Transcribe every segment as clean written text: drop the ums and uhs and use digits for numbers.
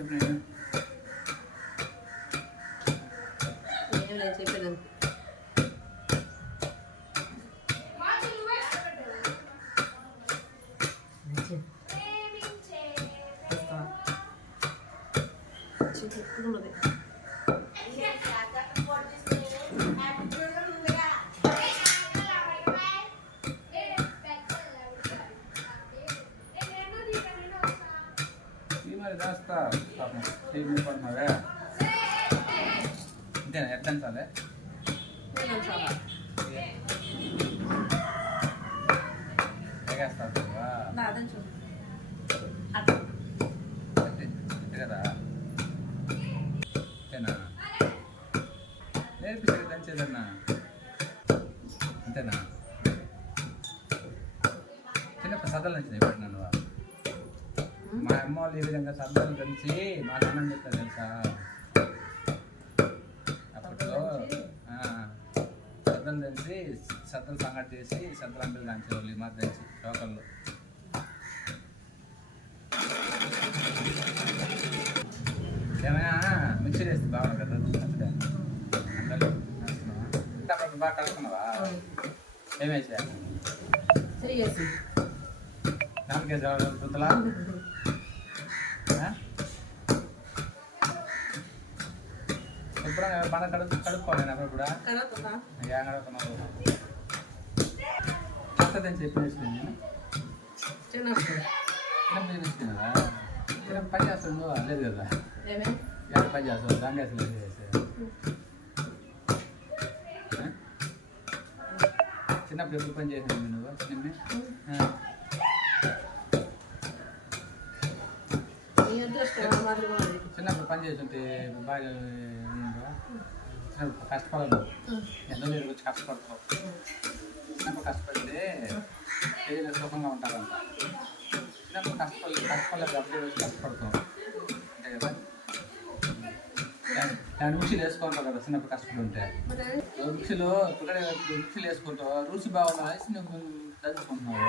చెప్పాను రాస్తా పడుతున్నావే అంతేనా ఎట్లా చాలే ఎగేస్తావు కదా అంతేనా నేర్పిస్తాడు దంచేదన్నా అంతేనా చిన్నప్పుడు సదలు నుంచి నేర్పడినాను మా అమ్మ వాళ్ళు ఈ విధంగా సద్దలు కలిసి మాకు అన్నం చెప్తారు తెలుసా అప్పట్లో సద్దలు తెలిసి సద్దలు సంగటి చేసి సద్దలు అంబిలు కాంచేవాళ్ళు మాకు తెలిసి లోకల్లో ఏమైనా మిక్సీ వేస్తే బాగా కదా అంతే బాగా కలుపుకున్నావా ఏమేసా దానికే దుద్దలా ఎప్పుడైనా మన కడుక్కోవాలి నేను అప్పుడు ఏం కడుక్కున్నావు కొత్తదని చెప్పేసి పని చేస్తాను లేదు కదా పని చేస్తావు దానికి అసలు చిన్నప్పుడు ఎప్పుడు పని చేసాను నువ్వు చిన్నప్పుడు పని చేస్తుంటే బాగా చిన్నప్పుడు కష్టపడదు ఎంతో మీరు వచ్చి కష్టపడతావు చిన్నప్పుడు కష్టపడితే ఏదైనా సుఖంగా ఉంటారంట చిన్నప్పుడు కష్టపడలేదు అప్పుడే వచ్చి కష్టపడతాం అంతే కదా దాని మిక్సీలు వేసుకుంటావు కదా చిన్నప్పుడు కష్టపడి ఉంటే మిక్సీలో మిక్సీలు వేసుకుంటావు రుచి బాగుందని నువ్వు చదువుకుంటున్నావు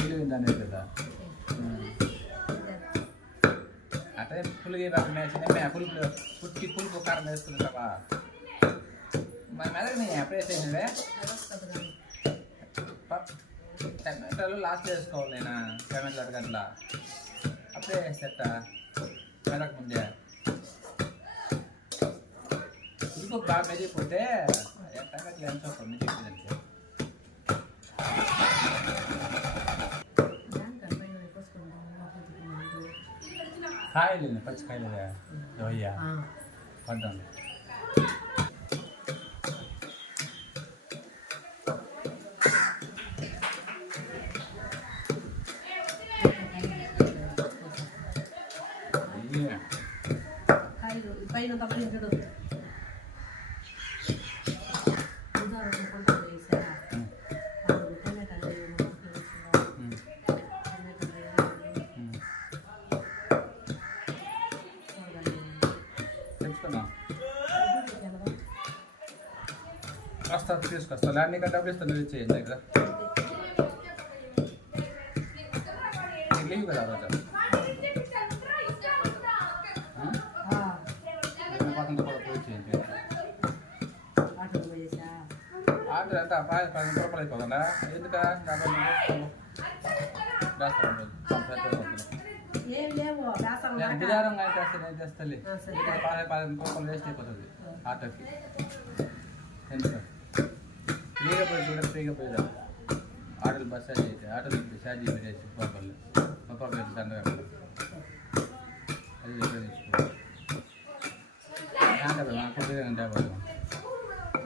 తెలివి దానే కదా అదే పులిగి రకమే పులుపు పులుపు కారం వేసుకుంటావా మన మెదడుని ఎప్పుడు వేసేసినవే టమాటాలు లాస్ట్ వేసుకోవాలి నేను టమాటాలు అరగట్లా అప్పుడే వేసేట మెదకు ముందే పులుపు బాగా మెదిగిపోతే టమాటాలు ఎంత మెదిగిపోయిందంటే కాయలు పచ్చికాయలు అయ్యా పడ్డాను పైన వస్తా తీసుకొస్తా ల్యాండ్ ఇంకా డబ్బులు ఇస్తాను నువ్వు ఇచ్చేయండి దగ్గర లీవ్ కదా రోజు పక్కన కూడా పోయి చేయండి ఆర్డర్ ఎంత 10 రూపాయలు అయిపోతుందా ఎందుకా బుధారం కానీ చేస్తే నేను చేస్తాను 10 రూపాయలు వేస్ట్ అయిపోతుంది ఆటోకి ఎందుకు ఫ్రీగా పోయి చూడ ఫ్రీగా పోయిదా ఆటోలు బస్ ఛార్జ్ అయితే ఆటోలు ఛార్జ్ పెట్టేసి రూపాయలు పెట్టి దండగా అది దగ్గర తీసుకో కదా నాకు కొద్దిగా అంటే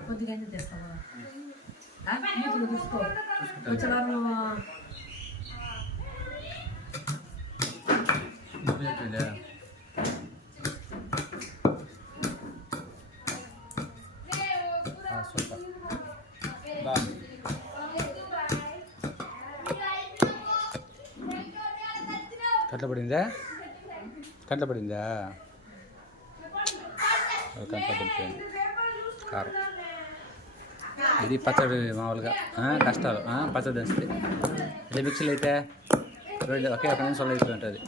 కొద్దిగా తెస్తావా చూసుకో కట్ల పడిందా కంట్ల పడిందా కంట్ల పడిపోయింది కారం ఇది పచ్చడి మామూలుగా కష్టాలు పచ్చడి వేస్తే ఇదే మిక్సీలు అయితే ఒకే ఒక నిమిషంలో అయిపోయి ఉంటుంది